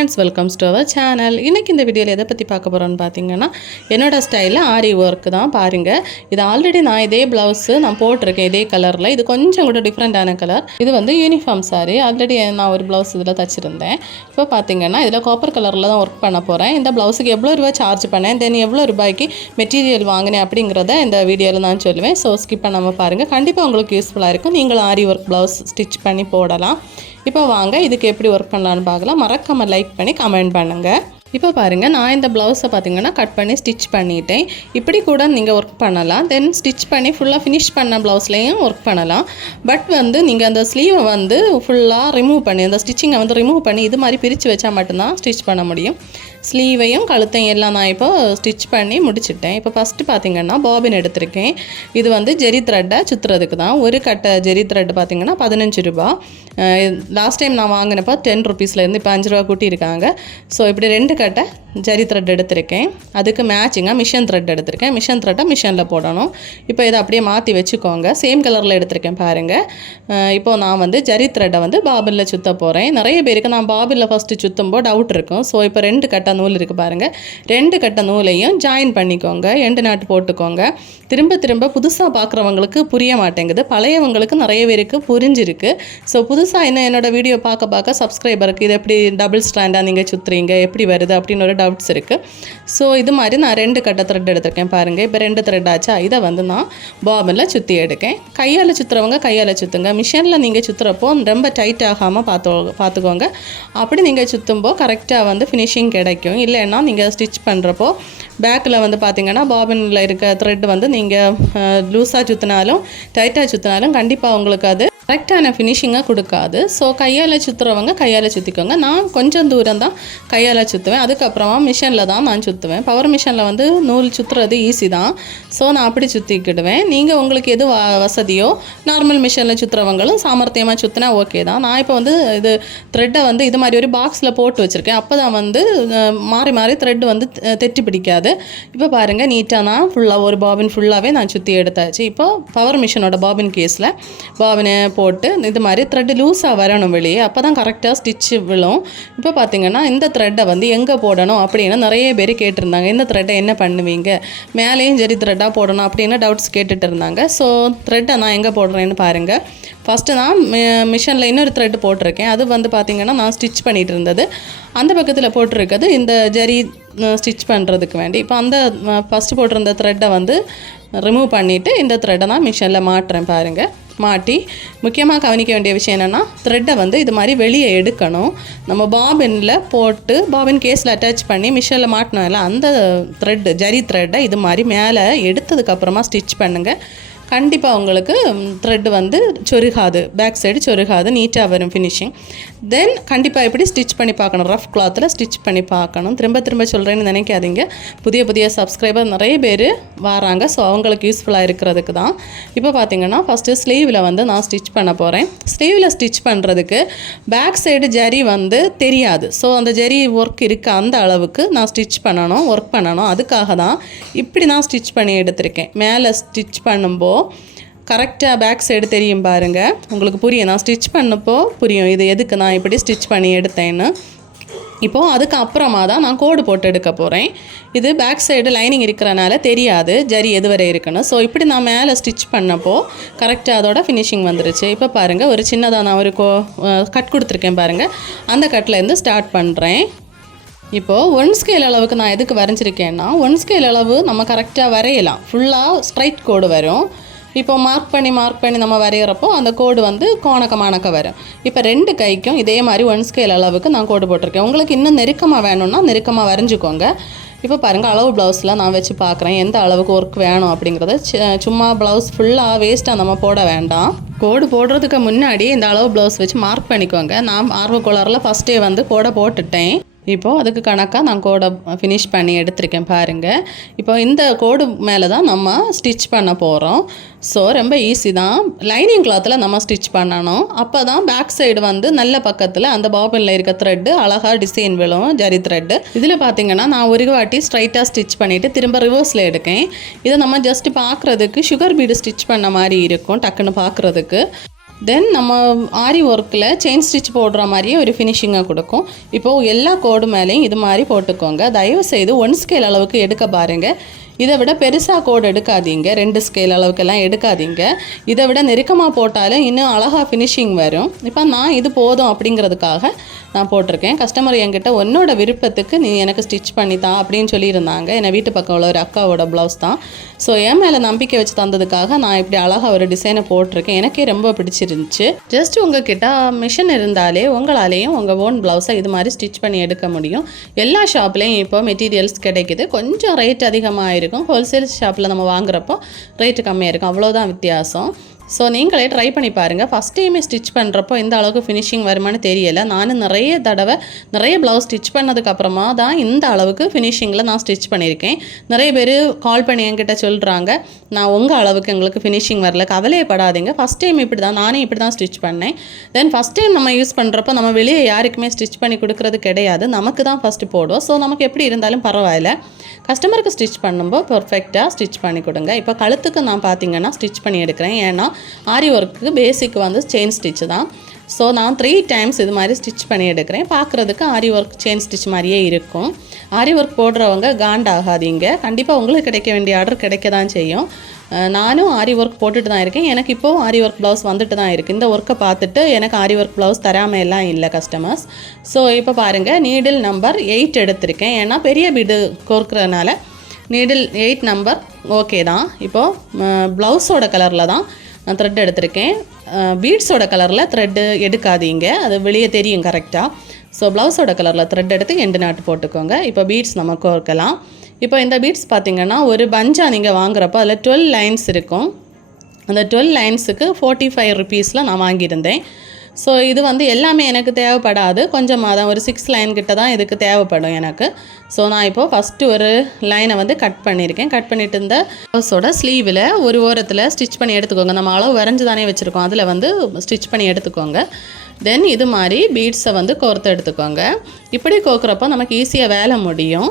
Friends welcomes to our channel இன்றைக்கி இந்த வீடியோவில் எதை பற்றி பார்க்க போகிறோன்னு பார்த்தீங்கன்னா என்னோட ஸ்டைலில் ஆரி ஒர்க் தான். பாருங்கள் இது ஆல்ரெடி நான் இதே ப்ளவுஸு நான் போட்டிருக்கேன் இதே கலரில் இது கொஞ்சம் கூட டிஃப்ரெண்ட்டான கலர் இது வந்து யூனிஃபார்ம் சாரி ஆல்ரெடி நான் ஒரு ப்ளவுஸ் இதில் தச்சிருந்தேன். இப்போ பார்த்தீங்கன்னா இதில் காப்பர் கலரில் தான் ஒர்க் பண்ண போகிறேன் இந்த ப்ளவுஸுக்கு எவ்வளோ ரூபா சார்ஜ் பண்ணேன்? தென் எவ்வளோ ரூபாய்க்கு மெட்டீரியல் வாங்கினேன் அப்படிங்கிறத இந்த வீடியோவில் நான் சொல்லுவேன். ஸோ ஸ்கிப் பண்ணாமல் பாருங்கள் கண்டிப்பாக உங்களுக்கு யூஸ்ஃபுல்லாக இருக்கும். நீங்களும் ஆரி ஒர்க் ப்ளவுஸ் ஸ்டிச் பண்ணி போடலாம். இப்போ வாங்க இதுக்கு எப்படி ஒர்க் பண்ணலான்னு பார்க்கலாம். மறக்காமல் லைக் பண்ணி கமெண்ட் பண்ணுங்கள் இப்போ பாருங்கள் நான் இந்த ப்ளவுஸை பார்த்தீங்கன்னா கட் பண்ணி ஸ்டிச் பண்ணிட்டேன். இப்படி கூட நீங்கள் ஒர்க் பண்ணலாம். தென் ஸ்டிச் பண்ணி ஃபுல்லாக ஃபினிஷ் பண்ண ப்ளவுஸ்லேயும் ஒர்க் பண்ணலாம். பட் வந்து நீங்கள் அந்த ஸ்லீவை வந்து ஃபுல்லாக ரிமூவ் பண்ணி அந்த ஸ்டிச்சிங்கை வந்து ரிமூவ் பண்ணி இது மாதிரி பிரித்து வச்சா மட்டும்தான் ஸ்டிச் பண்ண முடியும். ஸ்லீவையும் கழுத்தையும் எல்லாம் நான் இப்போ ஸ்டிச் பண்ணி முடிச்சிட்டேன். இப்போ ஃபஸ்ட்டு பார்த்தீங்கன்னா பாபின் எடுத்திருக்கேன். இது வந்து ஜெரி த்ரெட்டை சுற்றுறதுக்கு தான். ஒரு கட்டை ஜெரி த்ரெட் பார்த்தீங்கன்னா பதினஞ்சு ரூபா. லாஸ்ட் டைம் நான் வாங்கினப்போ டென் ருபீஸ்லேருந்து இப்போ அஞ்சு ரூபா கூட்டியிருக்காங்க. ஸோ இப்படி ரெண்டு கட்டை ஜரி த்ரெட் எடுத்திருக்கேன். அதுக்கு மேட்சிங்காக மிஷன் த்ரெட் எடுத்திருக்கேன். மிஷன் த்ரெட்டை மிஷனில் போடணும். இப்போ இதை அப்படியே மாற்றி வச்சுக்கோங்க. சேம் கலரில் எடுத்திருக்கேன் பாருங்கள் இப்போ நான் வந்து ஜரி த்ரெட்டை வந்து பாபிளில் சுற்ற போகிறேன் நிறைய பேருக்கு நான் பாபிளில் ஃபஸ்ட்டு சுற்றும்போது டவுட் இருக்கும். ஸோ இப்போ ரெண்டு கட்ட நூல் இருக்குது பாருங்கள் ரெண்டு கட்ட நூலையும் ஜாயின் பண்ணிக்கோங்க. எண்டு நாட்டு போட்டுக்கோங்க. திரும்ப திரும்ப புதுசாக பார்க்குறவங்களுக்கு புரிய மாட்டேங்குது. பழையவங்களுக்கு நிறைய பேருக்கு புரிஞ்சிருக்கு. ஸோ புதுசாக இன்னும் என்னோடய வீடியோ பார்க்க பார்க்க சப்ஸ்கிரைபருக்கு இது எப்படி டபுள் ஸ்டாண்டாக நீங்கள் சுற்றுறீங்க எப்படி வருது? அப்படின்னு ஒரு டவுட்ஸ் இருக்குது ஸோ இது மாதிரி நான் ரெண்டு கட்டை த்ரெட் எடுத்திருக்கேன் பாருங்கள் இப்போ ரெண்டு த்ரெட் ஆச்சா? இதை வந்து நான் பாபில் சுற்றி எடுக்கேன். கையால் சுற்றுறவங்க கையால் சுற்றுங்க மிஷினில் நீங்கள் சுற்றுறப்போ ரொம்ப டைட் ஆகாமல் பார்த்து பார்த்துக்கோங்க. அப்படி நீங்கள் சுற்றும்போ கரெக்டாக வந்து ஃபினிஷிங் கிடைக்கும். இல்லைன்னா நீங்கள் ஸ்டிச் பண்ணுறப்போ பேக்கில் வந்து பார்த்தீங்கன்னா பாபினில் இருக்க த்ரெட் வந்து நீங்கள் லூஸாக சுற்றினாலும் டைட்டாக சுற்றினாலும் கண்டிப்பாக உங்களுக்கு அது கரெக்டான ஃபினிஷிங்காக கொடுக்காது. ஸோ கையால் சுற்றுறவங்க கையால் சுற்றிக்கோங்க நான் கொஞ்சம் தூரம் தான் கையால் சுற்றுவேன் அதுக்கப்புறமா மிஷினில் தான் நான் சுற்றுவேன் பவர் மிஷினில் வந்து நூல் சுற்றுறது ஈஸி தான். ஸோ நான் அப்படி சுற்றிக்கிடுவேன் நீங்கள் உங்களுக்கு எது வ வசதியோ நார்மல் மிஷினில் சுற்றுறவங்களும் சாமர்த்தியமாக சுற்றினா ஓகே தான். நான் இப்போ வந்து இது த்ரெட்டை வந்து இது மாதிரி ஒரு பாக்ஸில் போட்டு வச்சுருக்கேன். அப்போ தான் வந்து மாறி மாறி த்ரெட் வந்து தெட்டி பிடிக்காது. இப்போ பாருங்கள் நீட்டாக நான் ஃபுல்லாக ஒரு பாபின் ஃபுல்லாகவே நான் சுற்றி எடுத்தாச்சு. இப்போ பவர் மிஷினோட பாபின் கேஸில் பாபினை போட்டு இது மாதிரி த்ரெட்டு லூஸாக வரணும் வெளியே. அப்போ தான் கரெக்டாக ஸ்டிச்சு விழும். இப்போ பார்த்தீங்கன்னா இந்த த்ரெட்டை வந்து எங்கே போடணும் அப்படின்னு நிறைய பேர் கேட்டிருந்தாங்க. இந்த த்ரெட்டை என்ன பண்ணுவீங்க? மேலேயும் சரி த்ரெட்டாக போடணும் அப்படின்னு டவுட்ஸ் கேட்டுட்டு இருந்தாங்க. ஸோ த்ரெட்டை நான் எங்கே போடுறேன்னு பாருங்கள் ஃபஸ்ட்டு நான் மிஷினில் இன்னொரு த்ரெட் போட்டிருக்கேன். அது வந்து பார்த்திங்கன்னா நான் ஸ்டிச் பண்ணிகிட்டு இருந்தது. அந்த பக்கத்தில் போட்டிருக்கிறது இந்த ஜரி ஸ்டிச் பண்ணுறதுக்கு வேண்டி. இப்போ அந்த ஃபஸ்ட்டு போட்டிருந்த த்ரெட்டை வந்து ரிமூவ் பண்ணிவிட்டு இந்த த்ரெட்டை நான் மிஷினில் மாட்டுறேன் பாருங்கள் மாட்டி முக்கியமாக கவனிக்க வேண்டிய விஷயம் என்னென்னா த்ரெட்டை வந்து இது மாதிரி வெளியே எடுக்கணும். நம்ம பாபினில் போட்டு பாபின் கேஸில் அட்டாச் பண்ணி மிஷினில் மாட்டினோம்ல அந்த த்ரெட்டு ஜரி த்ரெட்டை இது மாதிரி மேலே எடுத்ததுக்கப்புறமா ஸ்டிச் பண்ணுங்கள் கண்டிப்பாக உங்களுக்கு த்ரெட் வந்து சொருகாது. Back side சொருகாது. நீட்டாக வரும் ஃபினிஷிங் தென் கண்டிப்பாக எப்படி ஸ்டிச் பண்ணி பார்க்கணும். ரஃப் கிளாத்தில் ஸ்டிச் பண்ணி பார்க்கணும். திரும்ப திரும்ப சொல்கிறேன்னு நினைக்காதீங்க. புதிய புதிய சப்ஸ்கிரைபர் நிறைய பேர் வராங்க. ஸோ அவங்களுக்கு யூஸ்ஃபுல்லாக இருக்கிறதுக்கு தான். இப்போ பார்த்தீங்கன்னா ஃபஸ்ட்டு ஸ்லீவில் வந்து நான் ஸ்டிச் பண்ண போகிறேன் ஸ்லீவில் ஸ்டிச் பண்ணுறதுக்கு பேக் சைடு ஜரி வந்து தெரியாது. ஸோ அந்த ஜரி ஒர்க் இருக்க அந்த அளவுக்கு நான் ஸ்டிச் பண்ணணும் ஒர்க் பண்ணணும். அதுக்காக தான் இப்படி நான் ஸ்டிச் பண்ணி எடுத்திருக்கேன். மேலே ஸ்டிச் பண்ணும்போது கரெக்டாக பேக் சைடு தெரியும் பாருங்கள் உங்களுக்கு புரியும். நான் ஸ்டிச் பண்ணப்போ புரியும். இது எதுக்கு நான் இப்படி ஸ்டிச் பண்ணி எடுத்தேன்னு. இப்போது அதுக்கு அப்புறமா தான் நான் கோடு போட்டு எடுக்க போகிறேன் இது பேக் சைடு லைனிங் இருக்கிறனால தெரியாது. ஜரி எது வரை இருக்குன்னு. ஸோ இப்படி நான் மேலே ஸ்டிச் பண்ணப்போ கரெக்டாக அதோட ஃபினிஷிங் வந்துருச்சு. இப்போ பாருங்கள் ஒரு சின்னதாக நான் ஒரு கோ கட் கொடுத்துருக்கேன் பாருங்கள் அந்த கட்லேருந்து ஸ்டார்ட் பண்ணுறேன் இப்போது ஒன் ஸ்கேல் அளவுக்கு நான் எதுக்கு வரைஞ்சிருக்கேன்னா ஒன் ஸ்கேல் அளவு நம்ம கரெக்டாக வரையலாம். ஃபுல்லாக ஸ்ட்ரைட் கோடு வரும். இப்போ மார்க் பண்ணி மார்க் பண்ணி நம்ம வரைகிறப்போ அந்த கோடு வந்து கோணக்க மாணக்க வரும். இப்போ ரெண்டு கைக்கும் இதே மாதிரி ஒன் ஸ்கேல் அளவுக்கு நான் கோடு போட்டிருக்கேன். உங்களுக்கு இன்னும் நெருக்கமாக வேணும்னா நெருக்கமாக வரைஞ்சிக்கோங்க. இப்போ பாருங்கள் அளவு ப்ளவுஸில் நான் வச்சு பார்க்குறேன். எந்த அளவுக்கு ஒர்க் வேணும் அப்படிங்கிறத. சும்மா ப்ளவுஸ் ஃபுல்லாக வேஸ்ட்டாக நம்ம போட வேண்டாம். கோடு போடுறதுக்கு முன்னாடி இந்த அளவு ப்ளவுஸ் வச்சு மார்க் பண்ணிக்கோங்க. நான் ஆர்வ கோளாறில் ஃபஸ்ட்டே வந்து கோடை போட்டுட்டேன். இப்போது அதுக்கு கணக்காக நான் கோடை ஃபினிஷ் பண்ணி எடுத்திருக்கேன் பாருங்கள் இப்போ இந்த கோடு மேலே தான் நம்ம ஸ்டிச் பண்ண போகிறோம் ஸோ ரொம்ப ஈஸி தான். லைனிங் கிளாத்தில் நம்ம ஸ்டிச் பண்ணணும். அப்போ தான் பேக் சைடு வந்து நல்ல பக்கத்தில் அந்த பாபினில் இருக்க த்ரெட்டு அழகாக டிசைன் விழும் ஜரி த்ரெட்டு இதில் பார்த்தீங்கன்னா நான் ஒரு வாட்டி ஸ்ட்ரைட்டாக ஸ்டிச் பண்ணிவிட்டு திரும்ப ரிவர்ஸில் எடுக்கேன். இதை நம்ம ஜஸ்ட் பார்க்குறதுக்கு சுகர் பீடு ஸ்டிச் பண்ண மாதிரி இருக்கும் டக்குன்னு பார்க்குறதுக்கு தென் நம்ம ஆரி ஒர்க்கில் செயின் ஸ்டிச் போடுற மாதிரியே ஒரு ஃபினிஷிங்காக கொடுக்கும். இப்போது எல்லா கோடு மேலேயும் இது மாதிரி போட்டுக்கோங்க. தயவு செய்து ஒன் ஸ்கேல் அளவுக்கு எடுக்க பாருங்கள் இதை விட பெருசாக கோடு எடுக்காதீங்க. ரெண்டு ஸ்கேல் அளவுக்கெல்லாம் எடுக்காதீங்க. இதை விட நெருக்கமாக போட்டாலும் இன்னும் அழகாக ஃபினிஷிங் வரும். இப்போ நான் இது போதும் அப்படிங்கிறதுக்காக நான் போட்டிருக்கேன். கஸ்டமர் என்கிட்ட உன்னோட விருப்பத்துக்கு நீ எனக்கு ஸ்டிச் பண்ணி தான் அப்படின்னு சொல்லியிருந்தாங்க. என்னை வீட்டு பக்கம் உள்ள ஒரு அக்காவோட ப்ளவுஸ் தான். ஸோ என் மேலே நம்பிக்கை வச்சு தந்ததுக்காக நான் இப்படி அழகாக ஒரு டிசைனை போட்டிருக்கேன். எனக்கே ரொம்ப பிடிச்சிருந்துச்சு. ஜஸ்ட் உங்ககிட்ட மிஷின் இருந்தாலே உங்களாலேயும் உங்கள் ஓன் ப்ளவுஸை இது மாதிரி ஸ்டிச் பண்ணி எடுக்க முடியும். எல்லா ஷாப்லேயும் இப்போ மெட்டீரியல்ஸ் கிடைக்குது. கொஞ்சம் ரேட் அதிகமாக இருக்கும் ஹோல்சேல் ஷாப்பில் நம்ம வாங்குறப்போ ரேட்டு கம்மியாக இருக்கும். அவ்வளோதான் வித்தியாசம். ஸோ நீங்களே ட்ரை பண்ணி பாருங்கள் ஃபஸ்ட் டைமே ஸ்டிச் பண்ணுறப்போ இந்த அளவுக்கு ஃபினிஷிங் வருமானு தெரியலை. நானும் நிறைய தடவை நிறைய ப்ளவுஸ் ஸ்டிச் பண்ணதுக்கப்புறமா தான் இந்த அளவுக்கு ஃபினிஷிங்கில் நான் ஸ்டிச் பண்ணியிருக்கேன். நிறைய பேர் கால் பண்ணி என்கிட்ட சொல்கிறாங்க நான் உங்கள் அளவுக்கு எங்களுக்கு ஃபினிஷிங் வரல. கவலையப்படாதீங்க. ஃபஸ்ட் டைம் இப்படி தான் நானே இப்படி தான் ஸ்டிச் பண்ணேன். தென் ஃபஸ்ட் டைம் நம்ம யூஸ் பண்ணுறப்போ நம்ம வெளியே யாருக்குமே ஸ்டிச் பண்ணி கொடுக்குறது கிடையாது. நமக்கு தான் ஃபஸ்ட்டு போடுவோம். ஸோ நமக்கு எப்படி இருந்தாலும் பரவாயில்ல. கஸ்டமருக்கு ஸ்டிச் பண்ணும்போது பர்ஃபெக்டாக ஸ்டிச் பண்ணி கொடுங்க. இப்போ கழுத்துக்கு நான் பார்த்தீங்கன்னா ஸ்டிச் பண்ணி எடுக்கிறேன். ஏன்னா ஆரி ஒர்க்கு பேசிக் வந்து செயின் ஸ்டிச்சு தான். ஸோ நான் த்ரீ டைம்ஸ் இது மாதிரி ஸ்டிச் பண்ணி எடுக்கிறேன். பார்க்குறதுக்கு ஆரி ஒர்க் செயின் ஸ்டிச் மாதிரியே இருக்கும். ஆரி ஒர்க் போடுறவங்க காண்டாகாதீங்க கண்டிப்பாக உங்களுக்கு கிடைக்க வேண்டிய ஆர்டர் கிடைக்க தான் செய்யும் நானும் ஆரி ஒர்க் போட்டுட்டு தான் இருக்கேன். எனக்கு இப்போவும் ஆரி ஒர்க் ப்ளவுஸ் வந்துட்டு தான் இருக்குது இந்த ஒர்க்கை பார்த்துட்டு எனக்கு ஆரி ஒர்க் ப்ளவுஸ் தராமல் எல்லாம் இல்லை கஸ்டமர்ஸ் ஸோ இப்போ பாருங்கள் நீடில் நம்பர் எயிட் எடுத்திருக்கேன். ஏன்னா பெரிய பீடு கோர்க்கறதுனால நீடில் எயிட் நம்பர் ஓகே தான். இப்போது ப்ளவுஸோட கலரில் தான். நான் த்ரெட் எடுத்திருக்கேன். பீட்ஸோட கலரில் த்ரெட்டு எடுக்காதீங்க. அது வெளியே தெரியும் கரெக்டாக ஸோ ப்ளவுஸோட கலரில் த்ரெட் எடுத்து எண்டு நாட்டு போட்டுக்கோங்க. இப்போ பீட்ஸ் நம்ம கோர்க்கலாம். இப்போ இந்த பீட்ஸ் பார்த்தீங்கன்னா ஒரு பஞ்சாக நீங்கள் வாங்குறப்போ அதில் டுவெல் லைன்ஸ் இருக்கும். அந்த டுவெல் லைன்ஸுக்கு ஃபோர்ட்டி ஃபைவ் ருபீஸில் நான் வாங்கியிருந்தேன். ஸோ இது வந்து எல்லாமே எனக்கு தேவைப்படாது. கொஞ்சமாக தான் ஒரு சிக்ஸ் லைன் கிட்ட தான் இதுக்கு தேவைப்படும் எனக்கு. ஸோ நான் இப்போது ஃபஸ்ட்டு ஒரு லைனை வந்து கட் பண்ணியிருக்கேன். கட் பண்ணிட்டு இருந்த ப்ளவுஸோட ஸ்லீவில் ஒரு ஓரத்தில் ஸ்டிச் பண்ணி எடுத்துக்கோங்க. நம்ம அளவு வரைஞ்சி தானே வச்சுருக்கோம். அதில் வந்து ஸ்டிச் பண்ணி எடுத்துக்கோங்க. தென் இது மாதிரி பீட்ஸை வந்து கோர்த்து எடுத்துக்கோங்க. இப்படி கோக்குறப்போ நமக்கு ஈஸியாக வேலை முடியும்.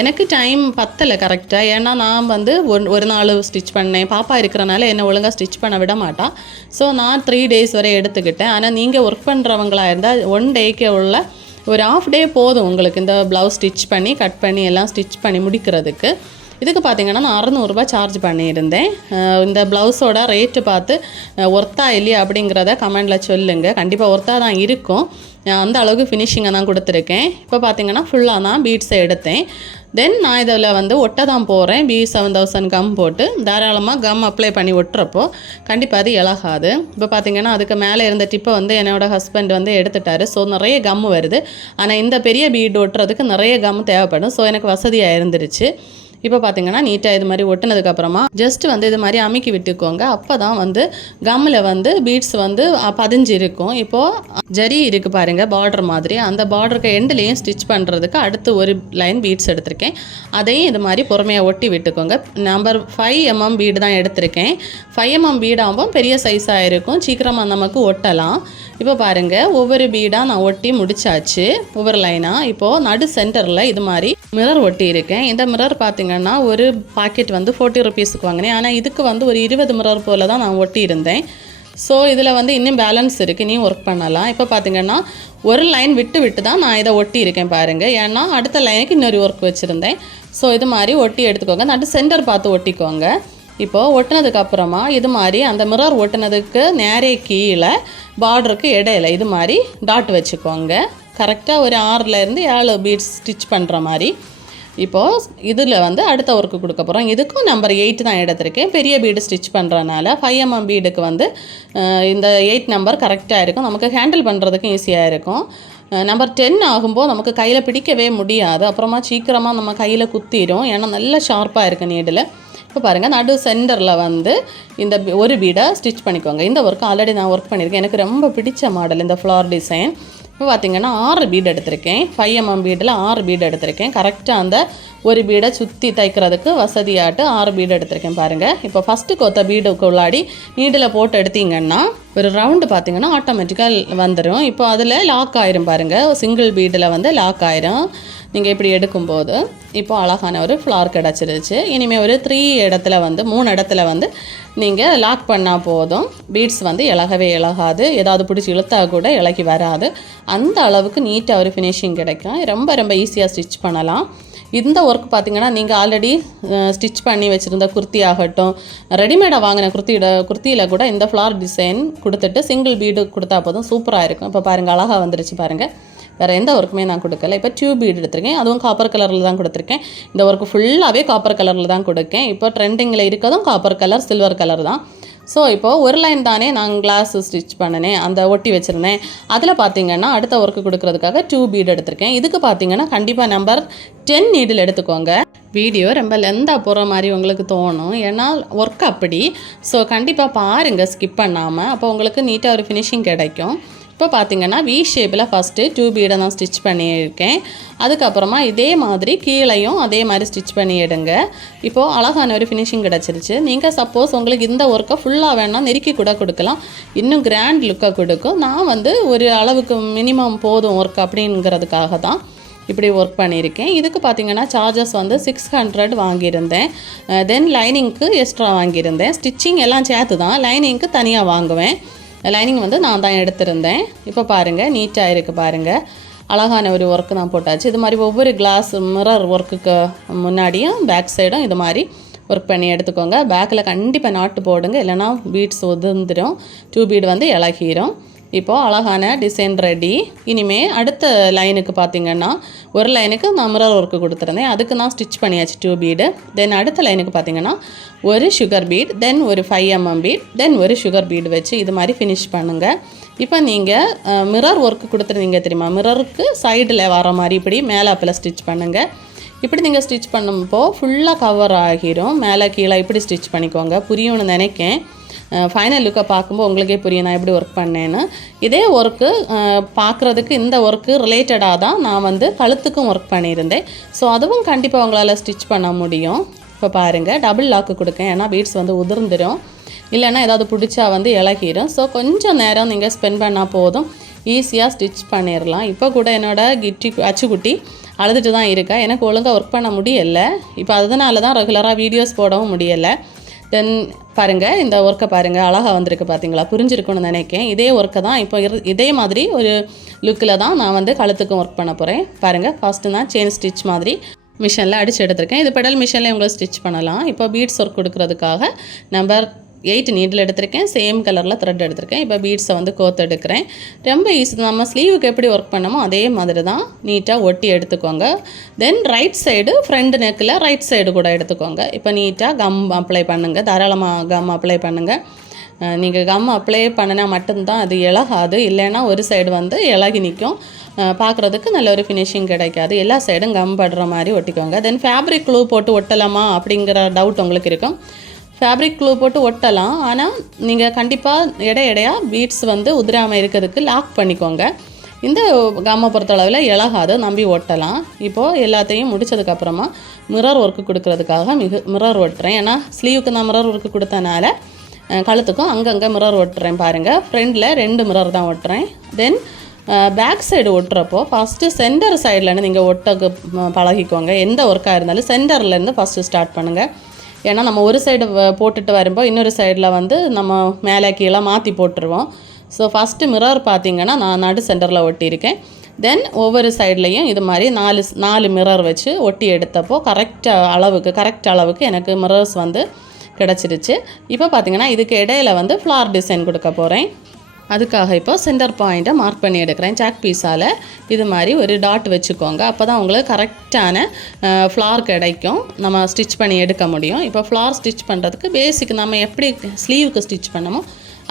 எனக்கு டைம் பத்தலை கரெக்டாக ஏன்னா நான் வந்து ஒன் ஒரு நாள் ஸ்டிச் பண்ணேன். பாப்பா இருக்கிறனால என்னை ஒழுங்காக ஸ்டிச் பண்ண விட மாட்டான் ஸோ நான் த்ரீ டேஸ் வரை எடுத்துக்கிட்டேன். ஆனால் நீங்கள் ஒர்க் பண்ணுறவங்களா இருந்தால் ஒன் டேக்கே உள்ள ஒரு ஆஃப் டே போதும் உங்களுக்கு இந்த ப்ளவுஸ் ஸ்டிச் பண்ணி கட் பண்ணி எல்லாம் ஸ்டிச் பண்ணி முடிக்கிறதுக்கு. இதுக்கு பார்த்தீங்கன்னா நான் அறநூறுபா சார்ஜ் பண்ணியிருந்தேன். இந்த ப்ளவுஸோட ரேட்டு பார்த்து ஒர்த்தா இல்லையா அப்படிங்கிறத கமெண்டில் சொல்லுங்கள் கண்டிப்பாக ஒர்த்தா தான் இருக்கும். நான் அந்த அளவுக்கு ஃபினிஷிங்கை தான் கொடுத்துருக்கேன். இப்போ பார்த்தீங்கன்னா ஃபுல்லாக தான் பீட்ஸை எடுத்தேன். தென் நான் இதில் வந்து ஒட்ட தான் போகிறேன் பி செவன் தௌசண்ட் கம் போட்டு தாராளமாக கம் அப்ளை பண்ணி ஒட்டுறப்போ கண்டிப்பாக அது இழகாது இப்போ பார்த்தீங்கன்னா அதுக்கு மேலே இருந்த டிப்பை வந்து என்னோடய ஹஸ்பண்ட் வந்து எடுத்துட்டாரு. ஸோ நிறைய கம் வருது. ஆனால் இந்த பெரிய பீட் ஒட்டுறதுக்கு நிறைய கம் தேவைப்படும். ஸோ எனக்கு வசதியாக இருந்துருச்சு. இப்போ பார்த்தீங்கன்னா நீட்டாக இது மாதிரி ஒட்டினதுக்கப்புறமா ஜஸ்ட் வந்து இது மாதிரி அமுக்கி விட்டுக்கோங்க. அப்போ தான் வந்து கம்மில் வந்து பீட்ஸ் வந்து பதிஞ்சு இருக்கும். இப்போது ஜரி இருக்குது பாருங்கள் பார்டர் மாதிரி. அந்த பார்டருக்கு எண்ட்லேயும் ஸ்டிச் பண்ணுறதுக்கு அடுத்து ஒரு லைன் பீட்ஸ் எடுத்திருக்கேன். அதையும் இது மாதிரி பொறுமையாக ஒட்டி விட்டுக்கோங்க. நம்பர் ஃபைவ் எம்எம் பீடு தான் எடுத்திருக்கேன். ஃபைவ் எம்எம் பீடாகவும் பெரிய சைஸாக இருக்கும். சீக்கிரமாக நமக்கு ஒட்டலாம். இப்போ பாருங்கள் ஒவ்வொரு பீடாக நான் ஒட்டி முடிச்சாச்சு. ஒவ்வொரு லைனாக இப்போது நடு சென்டரில் இது மாதிரி மிரர் ஒட்டி இருக்கேன். இந்த மிரர் பார்த்திங்கன்னா ஒரு பாக்கெட் வந்து ஃபோர்ட்டி ருபீஸுக்கு வாங்கினேன். ஆனால் இதுக்கு வந்து ஒரு இருபது மிரர் போல் தான் நான் ஒட்டி இருந்தேன். ஸோ இதில் வந்து இன்னும் பேலன்ஸ் இருக்குது நீ ஒர்க் பண்ணலாம். இப்போ பார்த்தீங்கன்னா ஒரு லைன் விட்டு விட்டு தான் நான் இதை ஒட்டி இருக்கேன் பாருங்கள் ஏன்னா அடுத்த லைனுக்கு இன்னொரு ஒர்க் வச்சுருந்தேன். ஸோ இது மாதிரி ஒட்டி எடுத்துக்கோங்க. நடு சென்டர் பார்த்து ஒட்டிக்கோங்க. இப்போது ஒட்டினதுக்கு அப்புறமா இது மாதிரி அந்த மிரர் ஒட்டினதுக்கு நேரே கீழே பார்டருக்கு இடையில இது மாதிரி டாட் வச்சுக்கோங்க. கரெக்டாக ஒரு ஆறுலேருந்து ஏழு பீட்ஸ் ஸ்டிச் பண்ணுற மாதிரி. இப்போது இதில் வந்து அடுத்த ஒர்க்கு கொடுக்க போகிறோம் இதுக்கும் நம்பர் எயிட் தான் எடுத்திருக்கேன். பெரிய பீடு ஸ்டிச் பண்ணுறதுனால ஃபைவ் எம்எம் பீடுக்கு வந்து இந்த எயிட் நம்பர் கரெக்டாக இருக்கும். நமக்கு ஹேண்டில் பண்ணுறதுக்கும் ஈஸியாக இருக்கும். நம்பர் டென் ஆகும்போது நமக்கு கையில் பிடிக்கவே முடியாது. அப்புறமா சீக்கிரமாக நம்ம கையில் குத்திரும். ஏன்னா நல்ல ஷார்ப்பாக இருக்குது நீடில் இப்போ பாருங்கள் நடு சென்டரில் வந்து இந்த ஒரு பீடை ஸ்டிச் பண்ணிக்கோங்க. இந்த ஒர்க் ஆல்ரெடி நான் ஒர்க் பண்ணியிருக்கேன். எனக்கு ரொம்ப பிடிச்ச மாடல் இந்த ஃப்ளார் டிசைன் இப்போ பார்த்தீங்கன்னா ஆறு பீடு எடுத்திருக்கேன். ஃபைவ் எம்எம் பீடில் ஆறு பீடு எடுத்திருக்கேன். கரெக்டாக அந்த ஒரு பீடை சுற்றி தைக்கிறதுக்கு வசதியாட்டு ஆறு பீடு எடுத்திருக்கேன் பாருங்கள் இப்போ ஃபஸ்ட்டு கொத்த பீடுக்கு உள்ளாடி நீடில் போட்டு எடுத்தீங்கன்னா ஒரு ரவுண்டு பார்த்தீங்கன்னா ஆட்டோமேட்டிக்காக வந்துடும் இப்போ அதில் லாக் ஆயிரும் பாருங்கள் சிங்கிள் பீடில் வந்து லாக் ஆயிரும். நீங்கள் இப்படி எடுக்கும்போது இப்போ அழகான ஒரு ஃப்ளார் கிடச்சிருச்சு. இனிமேல் ஒரு த்ரீ இடத்துல வந்து மூணு இடத்துல வந்து நீங்கள் லாக் பண்ணால் போதும். பீட்ஸ் வந்து இழகவே இழகாது ஏதாவது பிடிச்சி இழுத்தா கூட இலகி வராது. அந்த அளவுக்கு நீட்டாக ஒரு ஃபினிஷிங் கிடைக்கும். ரொம்ப ரொம்ப ஈஸியாக ஸ்டிச் பண்ணலாம். இந்த ஒர்க் பார்த்தீங்கன்னா நீங்கள் ஆல்ரெடி ஸ்டிச் பண்ணி வச்சுருந்த குர்த்தி ஆகட்டும் ரெடிமேடாக வாங்கின குர்த்தியோட குர்த்தியில் கூட இந்த ஃப்ளார் டிசைன் கொடுத்துட்டு சிங்கிள் பீடு கொடுத்தா போதும் சூப்பராக இருக்கும். இப்போ பாருங்கள் அழகாக வந்துருச்சு பாருங்கள் வேறு எந்த ஒர்க்குமே நான் கொடுக்கல. இப்போ டியூப் பீடு எடுத்திருக்கேன். அதுவும் காப்பர் கலரில் தான் கொடுத்துருக்கேன். இந்த ஒர்க்கு ஃபுல்லாகவே காப்பர் கலரில் தான் கொடுக்கேன். இப்போ ட்ரெண்டிங்கில் இருக்கிறதும் காப்பர் கலர் சில்வர் கலர் தான். ஸோ இப்போது ஒரு லைன் தானே நான் கிளாஸ் ஸ்டிச் பண்ணினேன் அந்த ஒட்டி வச்சுருந்தேன் அதில் பார்த்தீங்கன்னா அடுத்த ஒர்க்கு கொடுக்கறதுக்காக டூ பீட் எடுத்திருக்கேன். இதுக்கு பார்த்தீங்கன்னா கண்டிப்பாக நம்பர் டென் நீடில் எடுத்துக்கோங்க. வீடியோ ரொம்ப லெந்தாக போகிற மாதிரி உங்களுக்கு தோணும். ஏன்னா ஒர்க் அப்படி. ஸோ கண்டிப்பாக பாருங்கள் ஸ்கிப் பண்ணாமல் அப்போ உங்களுக்கு நீட்டாக ஒரு ஃபினிஷிங் கிடைக்கும். இப்போ பார்த்தீங்கன்னா வி ஷேப்பில் ஃபஸ்ட்டு டூ பீடை தான் ஸ்டிச் பண்ணியிருக்கேன். அதுக்கப்புறமா இதே மாதிரி கீழையும் அதே மாதிரி ஸ்டிச் பண்ணி எடுங்க இப்போது அழகான ஒரு ஃபினிஷிங் கிடச்சிருச்சு. நீங்கள் சப்போஸ் உங்களுக்கு இந்த ஒர்க்கை ஃபுல்லாக வேணால் நெருக்கி கூட கொடுக்கலாம். இன்னும் கிராண்ட் லுக்கை கொடுக்கும். நான் வந்து ஒரு அளவுக்கு மினிமம் போதும் ஒர்க் அப்படிங்கிறதுக்காக தான் இப்படி ஒர்க் பண்ணியிருக்கேன். இதுக்கு பார்த்தீங்கன்னா சார்ஜஸ் வந்து சிக்ஸ் ஹண்ட்ரட் வாங்கியிருந்தேன். தென் லைனிங்க்கு எக்ஸ்ட்ரா வாங்கியிருந்தேன். ஸ்டிச்சிங் எல்லாம் சேர்த்து தான் லைனிங்க்கு தனியாக வாங்குவேன். லைனிங் வந்து நான் தான் எடுத்திருந்தேன். இப்போ பாருங்கள் நீட்டாக இருக்குது பாருங்கள் அழகான ஒரு ஒர்க்கு தான் போட்டாச்சு. இது மாதிரி ஒவ்வொரு கிளாஸ் மிரர் ஒர்க்குக்கு முன்னாடியும் பேக் சைடும் இது மாதிரி ஒர்க் பண்ணி எடுத்துக்கோங்க. பேக்கில் கண்டிப்பாக நாட்டு போடுங்க. இல்லைனா பீட்ஸ் உதிர்ந்துடும் டூ பீட் வந்து இழகிரும். இப்போது அழகான டிசைன் ரெடி இனிமே அடுத்த லைனுக்கு பார்த்தீங்கன்னா ஒரு லைனுக்கு நான் மிரர் ஒர்க்கு கொடுத்துருந்தேன். அதுக்கு நான் ஸ்டிச் பண்ணியாச்சு டூ பீடு தென் அடுத்த லைனுக்கு பார்த்தீங்கன்னா ஒரு சுகர் பீட் தென் ஒரு ஃபைவ் எம்எம் பீட் தென் ஒரு சுகர் பீடு வச்சு இது மாதிரி ஃபினிஷ் பண்ணுங்கள் இப்போ நீங்கள் மிரர் ஒர்க்கு கொடுத்துருந்தீங்க தெரியுமா? மிரருக்கு சைடில் வர மாதிரி இப்படி மேலே அப்பில் ஸ்டிச் பண்ணுங்கள் இப்படி நீங்கள் ஸ்டிச் பண்ணும்போ ஃபுல்லாக கவர் ஆகிரும். மேலே கீழே இப்படி ஸ்டிச் பண்ணிக்கோங்க. புரியும்னு நினைக்கேன். ஃபைனல் லுக்கை பார்க்கும்போது உங்களுக்கே புரியும் நான் எப்படி ஒர்க் பண்ணேன்னு. இதே ஒர்க்கு பார்க்குறதுக்கு இந்த ஒர்க்கு ரிலேட்டடாக தான் நான் வந்து கழுத்துக்கும் ஒர்க் பண்ணியிருந்தேன். ஸோ அதுவும் கண்டிப்பாக உங்களால் ஸ்டிச் பண்ண முடியும். இப்போ பாருங்கள் டபுள் லாக்கு கொடுக்கேன். ஏன்னா பீட்ஸ் வந்து உதிர்ந்துடும் இல்லைன்னா ஏதாவது பிடிச்சா வந்து இலகிடும் ஸோ கொஞ்சம் நேரம் நீங்கள் ஸ்பெண்ட் பண்ணால் போதும். ஈஸியாக ஸ்டிச் பண்ணிடலாம் இப்போ கூட என்னோடய கிட்டி அச்சுக்குட்டி அழுதுட்டு தான் இருக்கா. எனக்கு ஒழுங்காக ஒர்க் பண்ண முடியலை. இப்போ அதனால தான் ரெகுலராக வீடியோஸ் போடவும் முடியலை. தென் பாருங்கள் இந்த ஒர்க்கை பாருங்கள் அழகாக வந்திருக்கு பார்த்தீங்களா புரிஞ்சிருக்குன்னு நினைக்கேன். இதே ஒர்க்கை தான் இப்போ இரு இதே மாதிரி ஒரு லுக்கில் தான் நான் வந்து கழுத்துக்கும் ஒர்க் பண்ண போகிறேன் பாருங்கள் ஃபஸ்ட்டு நான் செயின் ஸ்டிச் மாதிரி மிஷினில் அடித்து எடுத்திருக்கேன். இது பெடல் மிஷினில் உங்களுக்கு ஸ்டிச் பண்ணலாம். இப்போ பீட்ஸ் ஒர்க் கொடுக்கறதுக்காக நம்பர் எயிட் நீடில் எடுத்திருக்கேன். சேம் கலரில் த்ரெட் எடுத்திருக்கேன். இப்போ பீட்ஸை வந்து கோத்து எடுக்கிறேன். ரொம்ப ஈஸி நம்ம ஸ்லீவுக்கு எப்படி ஒர்க் பண்ணமோ அதே மாதிரி தான் நீட்டாக ஒட்டி எடுத்துக்கோங்க. தென் ரைட் சைடு ஃப்ரண்ட் நெக்கில் ரைட் சைடு கூட எடுத்துக்கோங்க. இப்போ நீட்டாக கம் அப்ளை பண்ணுங்கள் தாராளமாக கம் அப்ளை பண்ணுங்கள் நீங்கள் கம் அப்ளை பண்ணினா மட்டும்தான் அது இலகாது. இல்லைன்னா ஒரு சைடு வந்து இலகி நிற்கும் பார்க்குறதுக்கு நல்ல ஒரு ஃபினிஷிங் கிடைக்காது. எல்லா சைடும் கம் படுற மாதிரி ஒட்டிக்கோங்க. தென் ஃபேப்ரிக் க்ளூ போட்டு ஒட்டலாமா அப்படிங்கிற டவுட் உங்களுக்கு இருக்கும். ஃபேப்ரிக் க்ளூ போட்டு ஒட்டலாம். ஆனால் நீங்கள் கண்டிப்பாக எடை எடையாக பீட்ஸ் வந்து உதிராமல் இருக்கிறதுக்கு லாக் பண்ணிக்கோங்க. இந்த கம்மை பொறுத்தளவில் இலகாது நம்பி ஒட்டலாம். இப்போது எல்லாத்தையும் முடிச்சதுக்கப்புறமா மிரர் ஒர்க்கு கொடுக்கறதுக்காக மிக மிரர் ஒட்டுறேன். ஏன்னா ஸ்லீவுக்கு நான் மிரர் ஒர்க்கு கொடுத்தனால கழுத்துக்கும் அங்கங்கே மிரர் ஒட்டுறேன் பாருங்கள் ஃப்ரண்டில் ரெண்டு மிரர் தான் ஒட்டுறேன். தென் பேக் சைடு ஒட்டுறப்போ ஃபஸ்ட்டு சென்டர் சைட்லேருந்து நீங்கள் ஒட்டக்கு பழகிக்கோங்க. எந்த ஒர்க்காக இருந்தாலும் சென்டர்லேருந்து ஃபஸ்ட்டு ஸ்டார்ட் பண்ணுங்கள் ஏன்னா நம்ம ஒரு சைடு போட்டுட்டு வரும்போது இன்னொரு சைடில் வந்து நம்ம மேலே கீழே மாற்றி போட்டுருவோம். ஸோ ஃபஸ்ட்டு மிரர் பார்த்தீங்கன்னா நான் நடு சென்டரில் ஒட்டியிருக்கேன். தென் ஒவ்வொரு சைட்லேயும் இது மாதிரி நாலு நாலு மிரர் வச்சு ஒட்டி எடுத்தப்போ கரெக்ட் அளவுக்கு கரெக்ட் அளவுக்கு எனக்கு மிரர்ஸ் வந்து கிடச்சிருச்சு. இப்போ பார்த்தீங்கன்னா இதுக்கு இடையில வந்து ஃப்ளார் டிசைன் கொடுக்க போகிறேன் அதுக்காக இப்போ சென்டர் பாயிண்ட்டை மார்க் பண்ணி எடுக்கிறேன். சாக் பீஸால் இது மாதிரி ஒரு டாட் வச்சுக்கோங்க. அப்போ தான் உங்களுக்கு கரெக்டான ஃப்ளார் கிடைக்கும். நம்ம ஸ்டிச் பண்ணி எடுக்க முடியும். இப்போ ஃப்ளார் ஸ்டிச் பண்ணுறதுக்கு பேசிக் நம்ம எப்படி ஸ்லீவுக்கு ஸ்டிச் பண்ணமோ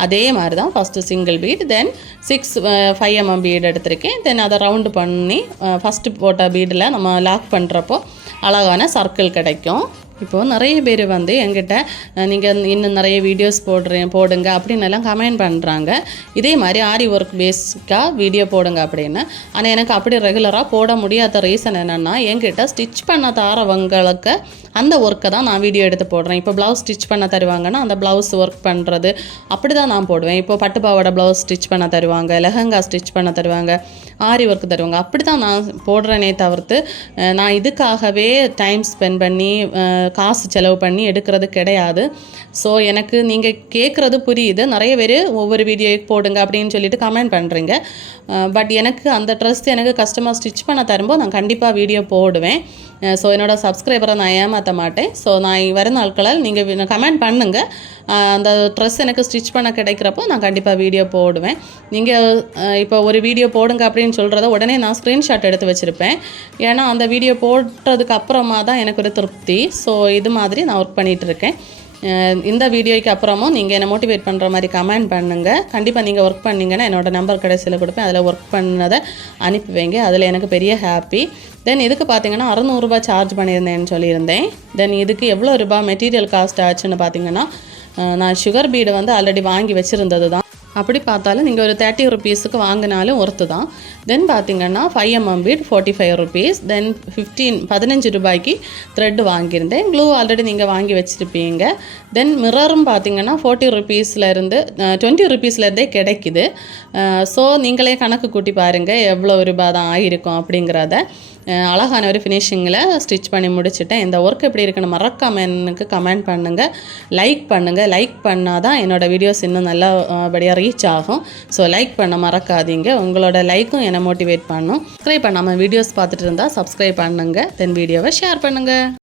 அதே மாதிரி தான் first single bead then six five mm bead எடுத்திருக்கேன். தென் அதை ரவுண்டு பண்ணி ஃபஸ்ட்டு போட்ட பீடில் நம்ம லாக் பண்ணுறப்போ அழகான சர்க்கிள் கிடைக்கும். இப்போது நிறைய பேர் வந்து என்கிட்ட நீங்கள் இன்னும் நிறைய வீடியோஸ் போடுறேன் போடுங்க அப்படின்னு எல்லாம் கமெண்ட் பண்ணுறாங்க இதே மாதிரி ஆரி ஒர்க் பேஸிக்காக வீடியோ போடுங்க அப்படின்னு ஆனால் எனக்கு அப்படி ரெகுலராக போட முடியாத ரீசன் என்னென்னா என்கிட்ட ஸ்டிச் பண்ண தாரவங்களுக்கு அந்த ஒர்க்கை தான் நான் வீடியோ எடுத்து போடுறேன். இப்போ ப்ளவுஸ் ஸ்டிச் பண்ண தருவாங்கன்னா அந்த ப்ளவுஸ் ஒர்க் பண்ணுறது அப்படி தான் நான் போடுவேன். இப்போ பட்டு பாவாடை ப்ளவுஸ் ஸ்டிச் பண்ண தருவாங்க லெஹங்கா ஸ்டிச் பண்ண தருவாங்க. ஆரி ஒர்க் தருவாங்க. அப்படி தான் நான் போடுறேனே தவிர்த்து நான் இதுக்காகவே டைம் ஸ்பெண்ட் பண்ணி காசு செலவு பண்ணி எடுக்கிறது கிடையாது. ஸோ எனக்கு நீங்கள் கேட்குறது புரியுது. நிறைய பேர் ஒவ்வொரு வீடியோ போடுங்க அப்படின்னு சொல்லிட்டு கமெண்ட் பண்ணுறீங்க பட் எனக்கு அந்த ட்ரெஸ் எனக்கு கஸ்டமர் ஸ்டிச் பண்ண தரும்போது நான் கண்டிப்பாக வீடியோ போடுவேன். ஸோ என்னோடய சப்ஸ்கிரைபரை நான் ஏமாற்ற மாட்டேன். ஸோ நான் வரும் நாட்களில் நீங்கள் கமெண்ட் பண்ணுங்கள் அந்த ட்ரெஸ் எனக்கு ஸ்டிச் பண்ண கிடைக்கிறப்போ நான் கண்டிப்பாக வீடியோ போடுவேன். நீங்கள் இப்போ ஒரு வீடியோ போடுங்க அப்படின்னு சொல்கிறத உடனே நான் ஸ்க்ரீன்ஷாட் எடுத்து வச்சுருப்பேன். ஏன்னா அந்த வீடியோ போடுறதுக்கு அப்புறமா தான் எனக்கு ஒரு திருப்தி. ஸோ இது மாதிரி நான் ஒர்க் பண்ணிகிட்ருக்கேன் இந்த வீடியோக்கு அப்புறமும் நீங்கள் என்னை மோட்டிவேட் பண்ணுற மாதிரி கமெண்ட் பண்ணுங்கள் கண்டிப்பாக நீங்கள் ஒர்க் பண்ணிங்கன்னா என்னோட நம்பர் கடைசியில் கொடுப்பேன். அதில் ஒர்க் பண்ணதை அனுப்பி வைங்க. அதில் எனக்கு பெரிய ஹாப்பி தென் இதுக்கு பார்த்தீங்கன்னா அறநூறுபா சார்ஜ் பண்ணியிருந்தேன்னு சொல்லியிருந்தேன். தென் இதுக்கு எவ்வளோ ரூபாய் மெட்டீரியல் காஸ்ட் ஆச்சுன்னு பார்த்தீங்கன்னா நான் சுகர் பீடு வந்து ஆல்ரெடி வாங்கி வச்சுருந்தது தான் அப்படி பார்த்தாலும் நீங்கள் ஒரு தேர்ட்டி ருபீஸுக்கு வாங்கினாலும் ஒர்த்து தான் தென் பார்த்தீங்கன்னா five mm bead forty five rupees then fifteen பதினஞ்சு ரூபாய்க்கு த்ரெட் வாங்கியிருந்தேன். க்ளூ ஆல்ரெடி நீங்கள் வாங்கி வச்சுருப்பீங்க. தென் மிரரும் பார்த்தீங்கன்னா ஃபோர்ட்டி ருபீஸ்லேருந்து டுவெண்ட்டி ருபீஸ்லேருந்தே கிடைக்குது. ஸோ நீங்களே கணக்கு கூட்டி பாருங்கள் எவ்வளோ ரூபாய் தான் ஆகிருக்கும் அப்படிங்கிறத. அழகான ஒரு ஃபினிஷிங்கில் ஸ்டிச் பண்ணி முடிச்சுட்டேன். இந்த ஒர்க் எப்படி இருக்குன்னு மறக்காம எனக்கு கமெண்ட் பண்ணுங்கள் லைக் பண்ணுங்கள் லைக் பண்ணால் தான் என்னோடய வீடியோஸ் இன்னும் நல்லபடியாக ரீச் ஆகும். ஸோ லைக் பண்ண மறக்காதீங்க. உங்களோட லைக்கும் என்னை மோட்டிவேட் பண்ணும். சப்ஸ்கிரைப் பண்ணாமல் வீடியோஸ் பார்த்துட்டு இருந்தால் சப்ஸ்கிரைப் பண்ணுங்கள் தென் வீடியோவை ஷேர் பண்ணுங்கள்